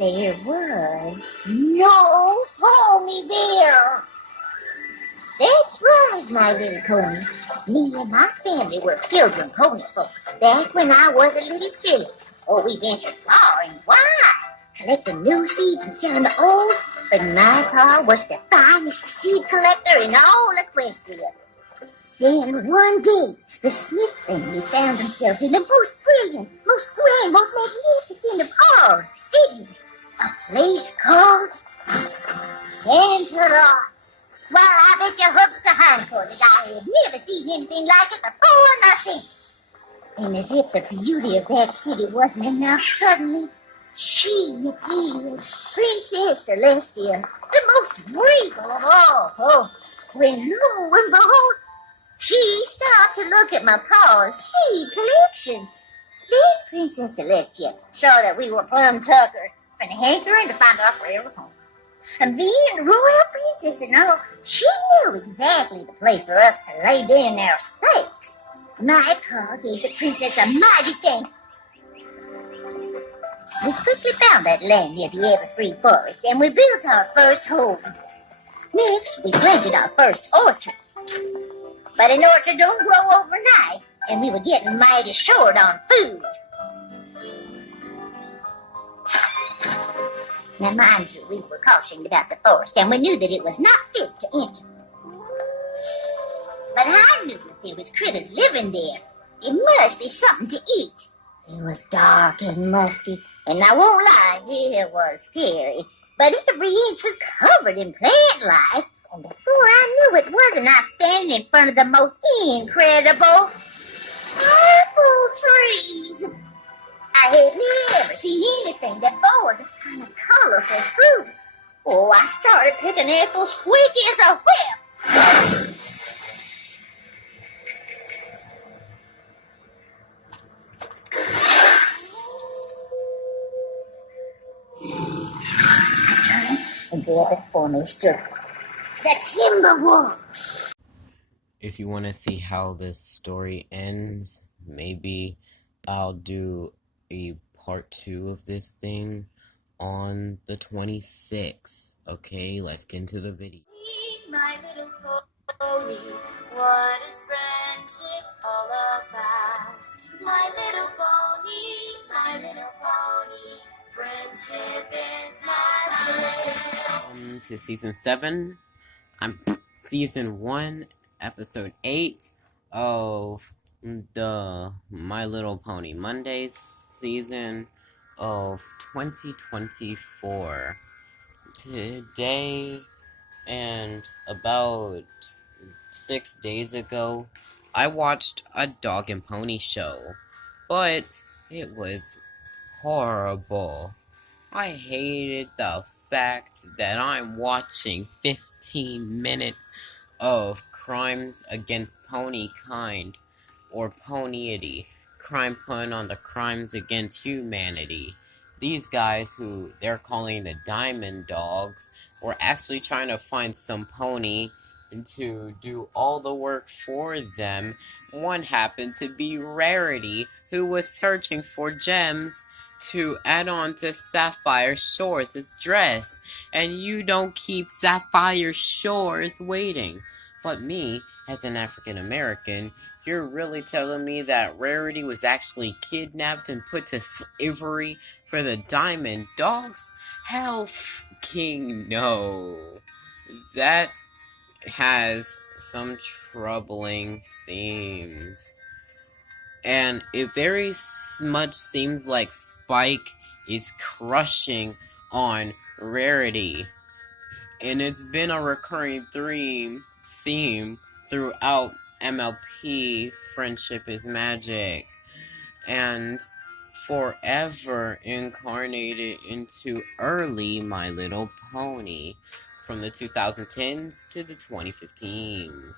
there was no pony bear. That's right, my little ponies. Me and my family were pilgrim pony folk back when I was a little kid. Oh, we ventured far and wide, collecting new seeds and selling the old. But my pa was the finest seed collector in all Equestria. Then one day, the Smith family found themselves in the most brilliant, most grand, most magnificent of all cities. A place called Canterlot. Well, I bet your hooks to hindquarters. I have never seen anything like it before nor since. And as if the beauty of that city wasn't enough, suddenly she appeared, Princess Celestia, the most regal of all hosts. When lo and behold, she stopped to look at my pa's seed collection. Then Princess Celestia saw that we were plumb tuckered and hankering to find our forever home. And being the royal princess and all, she knew exactly the place for us to lay down our stakes. My pa gave the princess a mighty thanks. We quickly found that land near the Everfree Forest, and we built our first home. Next, we planted our first orchards. But an orchard don't grow overnight, and we were getting mighty short on food. Now, mind you, we were cautioned about the forest, and we knew that it was not fit to enter. But I knew that there was critters living there. It must be something to eat. It was dark and musty, and I won't lie, it was scary. But every inch was covered in plant life, and before I knew it, wasn't I standing in front of the most incredible apple trees. I had never seen anything before this kind of colorful fruit. Oh, I started picking apples quick as a whip. I turned, and there before me stood the Timberwolf. If you want to see how this story ends, maybe I'll do a part 2 of this thing on the 26th. Okay, let's get into the video. My little pony, what is friendship all about? My little pony, friendship is magic. To season 7, season 1, episode 8 of the My Little Pony Mondays season of 2024. Today and about 6 days ago, I watched a dog and pony show, but it was horrible. I hated the fact that I'm watching 15 minutes of crimes against pony kind, or ponyity, crime pun on the crimes against humanity. These guys, who they're calling the Diamond Dogs, were actually trying to find some pony to do all the work for them. One happened to be Rarity, who was searching for gems to add on to Sapphire Shores' dress, and you don't keep Sapphire Shores waiting. But me, as an African American, you're really telling me that Rarity was actually kidnapped and put to slavery for the Diamond Dogs? Hell fucking no. That has some troubling themes. And it very much seems like Spike is crushing on Rarity. And it's been a recurring theme throughout MLP, Friendship is Magic, and forever incarnated into early My Little Pony, from the 2010s to the 2015s.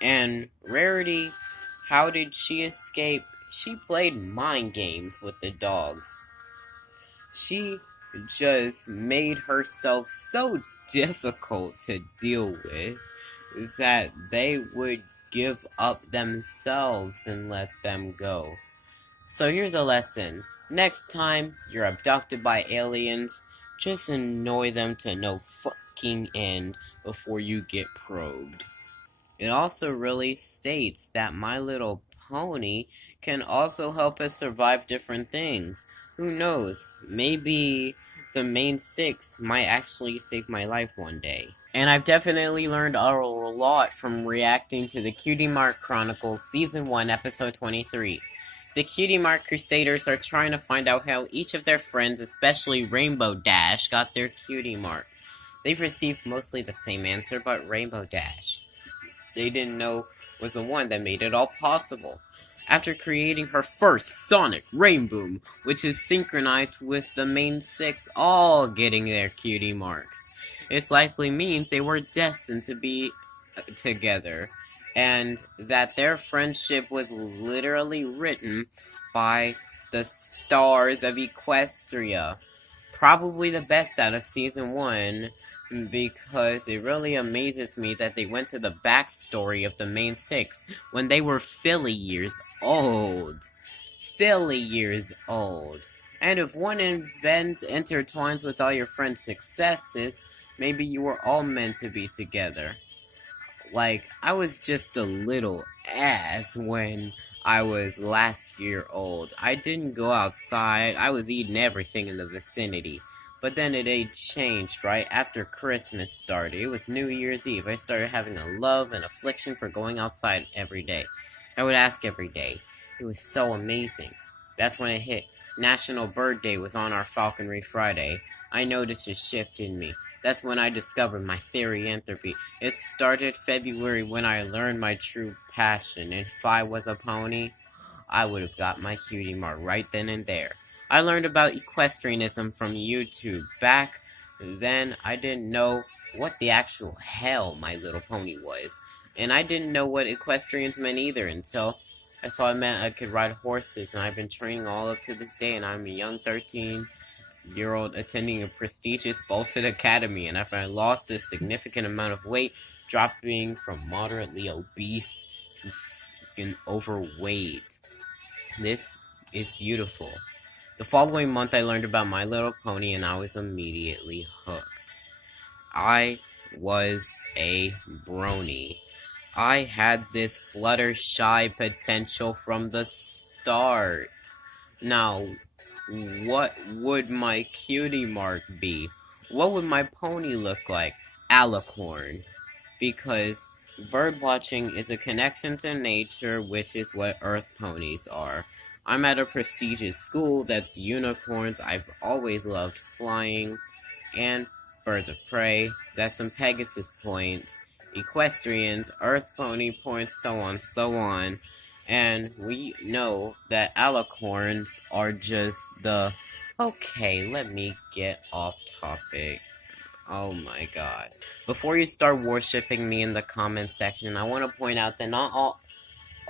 And Rarity, how did she escape? She played mind games with the dogs. She just made herself so difficult to deal with that they would give up themselves and let them go. So here's a lesson. Next time you're abducted by aliens, just annoy them to no fucking end before you get probed. It also really states that My Little Pony can also help us survive different things. Who knows? Maybe the main six might actually save my life one day. And I've definitely learned a lot from reacting to the Cutie Mark Chronicles Season 1, Episode 23. The Cutie Mark Crusaders are trying to find out how each of their friends, especially Rainbow Dash, got their cutie mark. They've received mostly the same answer, but Rainbow Dash, they didn't know, was the one that made it all possible. After creating her first Sonic Rainboom, which is synchronized with the main six all getting their cutie marks. This likely means they were destined to be together, and that their friendship was literally written by the stars of Equestria. Probably the best out of Season 1, because it really amazes me that they went to the backstory of the main six when they were Philly years old. Philly years old. And if one event intertwines with all your friends' successes, maybe you were all meant to be together. Like, I was just a little ass when I was last year old. I didn't go outside. I was eating everything in the vicinity. But then it changed right after Christmas started. It was New Year's Eve. I started having a love and affliction for going outside every day. I would ask every day. It was so amazing. That's when it hit. National Bird Day was on our Falconry Friday. I noticed a shift in me. That's when I discovered my therianthropy. It started February when I learned my true passion. And if I was a pony, I would have got my cutie mark right then and there. I learned about equestrianism from YouTube. Back then, I didn't know what the actual hell My Little Pony was. And I didn't know what equestrians meant either until I saw it meant I could ride horses. And I've been training all up to this day. And I'm a young 13-year-old attending a prestigious Bolton Academy. And after I lost a significant amount of weight, dropping from moderately obese and overweight. This is beautiful. The following month, I learned about My Little Pony, and I was immediately hooked. I was a brony. I had this Fluttershy potential from the start. Now, what would my cutie mark be? What would my pony look like? Alicorn. Because bird watching is a connection to nature, which is what Earth ponies are. I'm at a prestigious school that's unicorns. I've always loved flying. And birds of prey. That's some Pegasus points. Equestrians, Earth pony points, so on. And we know that alicorns are just the... Okay, let me get off topic. Oh my god. Before you start worshipping me in the comments section, I want to point out that not all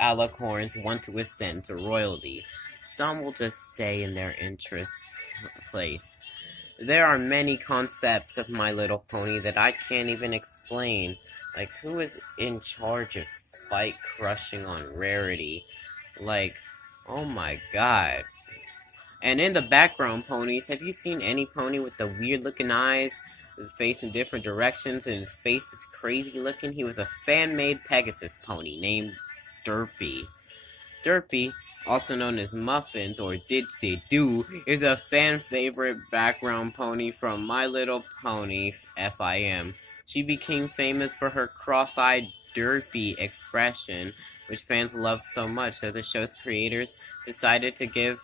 alicorns want to ascend to royalty. Some will just stay in their interest place. There are many concepts of My Little Pony that I can't even explain. Like, who is in charge of Spike crushing on Rarity? Like, oh my god. And in the background ponies, have you seen any pony with the weird looking eyes, his face in different directions, and his face is crazy looking? He was a fan-made Pegasus pony named Derpy. Derpy, also known as Muffins or Ditsy Doo, is a fan favorite background pony from My Little Pony FIM. She became famous for her cross-eyed derpy expression, which fans loved so much that the show's creators decided to give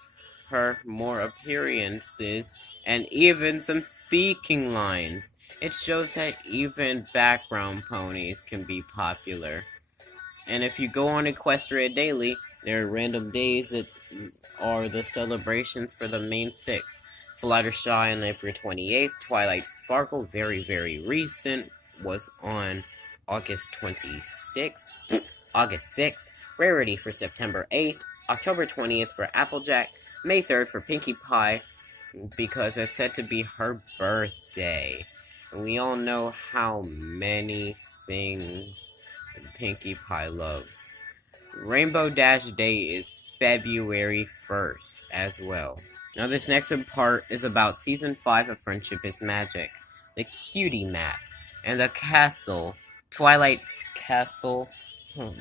her more appearances and even some speaking lines. It shows that even background ponies can be popular. And if you go on Equestria Daily, there are random days that are the celebrations for the main six. Fluttershy on April 28th, Twilight Sparkle, very, very recent, was on August 26th, August 6th, Rarity for September 8th, October 20th for Applejack, May 3rd for Pinkie Pie, because it's said to be her birthday. And we all know how many things Pinkie Pie loves. Rainbow Dash Day is February 1st as well. Now this next part is about Season 5 of Friendship is Magic, the Cutie Map, and the castle, Twilight's Castle,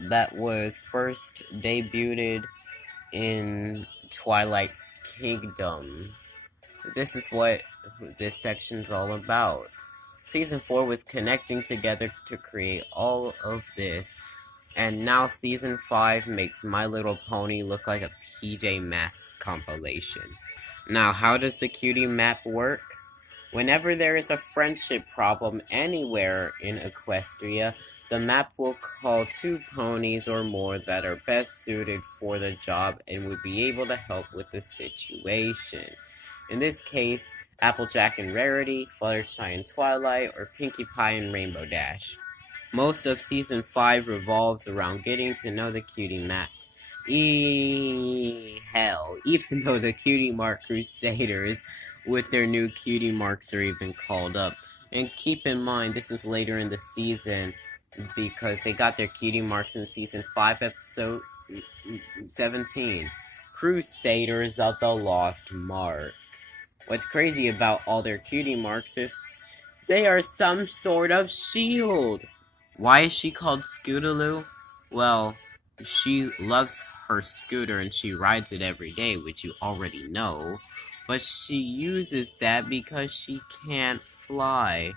that was first debuted in Twilight's Kingdom. This is what this section's all about. Season 4 was connecting together to create all of this, and now Season 5 makes My Little Pony look like a PJ Masks compilation. Now, how does the Cutie Map work? Whenever there is a friendship problem anywhere in Equestria, the map will call 2 ponies or more that are best suited for the job and would be able to help with the situation. In this case, Applejack and Rarity, Fluttershy and Twilight, or Pinkie Pie and Rainbow Dash. Most of Season 5 revolves around getting to know the Cutie Map. Hell, even though the Cutie Mark Crusaders with their new Cutie Marks are even called up. And keep in mind, this is later in the season, because they got their Cutie Marks in Season 5, Episode 17. Crusaders of the Lost Mark. What's crazy about all their Cutie Marks is they are some sort of shield. Why is she called Scootaloo? Well, she loves her scooter and she rides it every day, which you already know. But she uses that because she can't fly.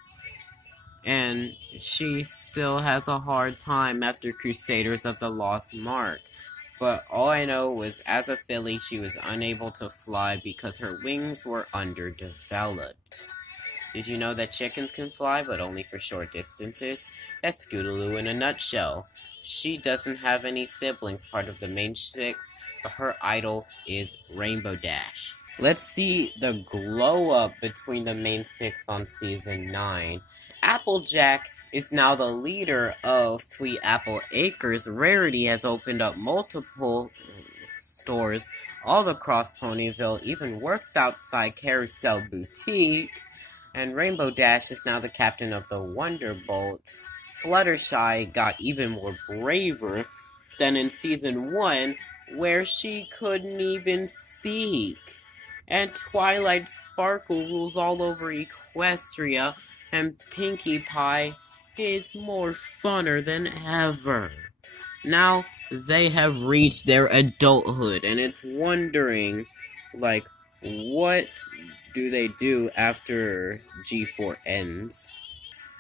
And she still has a hard time after Crusaders of the Lost Mark. But all I know was, as a filly, she was unable to fly because her wings were underdeveloped. Did you know that chickens can fly, but only for short distances? That's Scootaloo in a nutshell. She doesn't have any siblings, part of the main 6, but her idol is Rainbow Dash. Let's see the glow up between the main 6 on Season 9. Applejack is now the leader of Sweet Apple Acres. Rarity has opened up multiple stores all across Ponyville, even works outside Carousel Boutique. And Rainbow Dash is now the captain of the Wonderbolts. Fluttershy got even more braver than in Season 1, where she couldn't even speak. And Twilight Sparkle rules all over Equestria, and Pinkie Pie is more funner than ever. Now, they have reached their adulthood, and it's wondering, like, what do they do after G4 ends?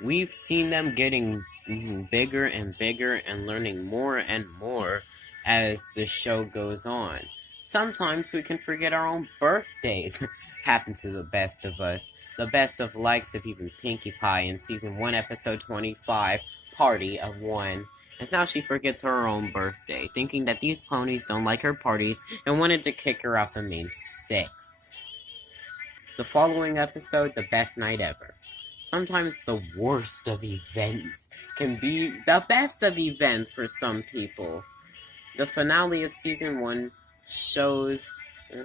We've seen them getting bigger and bigger and learning more and more as the show goes on. Sometimes we can forget our own birthdays. Happen to the best of us. The best of likes of even Pinkie Pie in Season 1, Episode 25, Party of One. As now she forgets her own birthday, thinking that these ponies don't like her parties and wanted to kick her out the main 6. The following episode, The Best Night Ever. Sometimes the worst of events can be the best of events for some people. The finale of Season 1 shows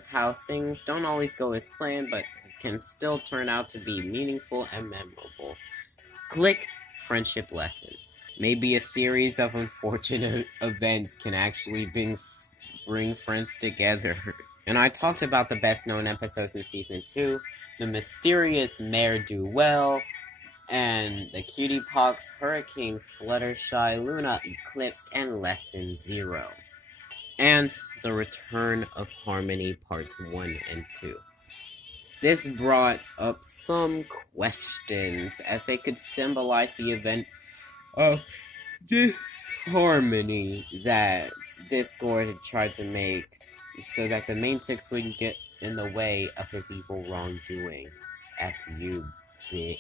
how things don't always go as planned, but can still turn out to be meaningful and memorable. Click Friendship Lesson. Maybe a series of unfortunate events can actually bring friends together. And I talked about the best known episodes in Season 2, the mysterious Mare Duel, and the Cutie Pox, Hurricane, Fluttershy, Luna Eclipsed, and Lesson 0. And the Return of Harmony Parts 1 and 2. This brought up some questions as they could symbolize the event of disharmony that Discord had tried to make so that the main 6 wouldn't get in the way of his evil wrongdoing. F you, bitch.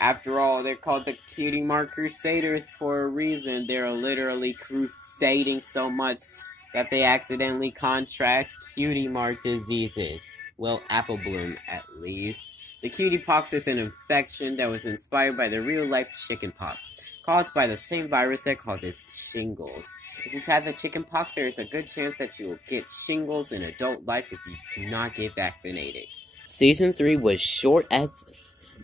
After all, they're called the Cutie Mark Crusaders for a reason. They're literally crusading so much that they accidentally contract Cutie Mark diseases. Well, Apple Bloom, at least. The Cutie Pox is an infection that was inspired by the real-life chicken pox, caused by the same virus that causes shingles. If you've had the chicken pox, there is a good chance that you will get shingles in adult life if you do not get vaccinated. Season 3 was short as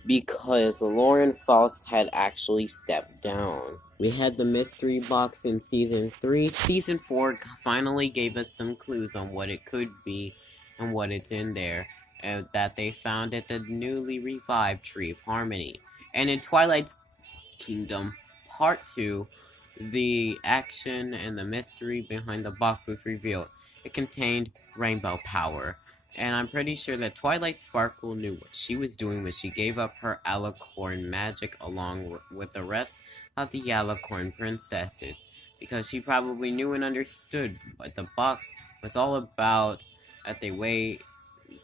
because Lauren Faust had actually stepped down. We had the mystery box in Season 3. Season 4 finally gave us some clues on what it could be, and what it's in there, and that they found at the newly revived Tree of Harmony. And in Twilight Kingdom Part 2, the action and the mystery behind the box was revealed. It contained rainbow power. And I'm pretty sure that Twilight Sparkle knew what she was doing when she gave up her Alicorn magic along with the rest of the Alicorn princesses, because she probably knew and understood what the box was all about as they way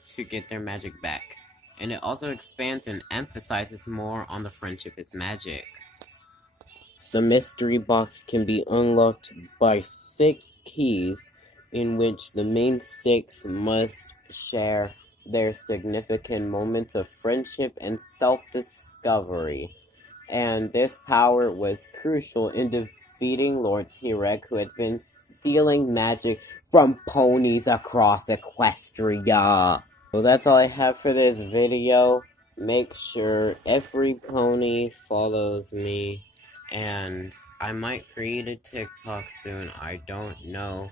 to get their magic back. And it also expands and emphasizes more on the friendship is magic. The mystery box can be unlocked by 6 keys, in which the main 6 must share their significant moments of friendship and self-discovery. And this power was crucial in defeating Lord Tirek, who had been stealing magic from ponies across Equestria. So that's all I have for this video. Make sure every pony follows me, and I might create a TikTok soon, I don't know.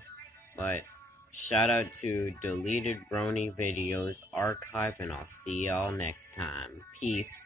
But shout out to Deleted Brony Videos Archive, and I'll see y'all next time. Peace.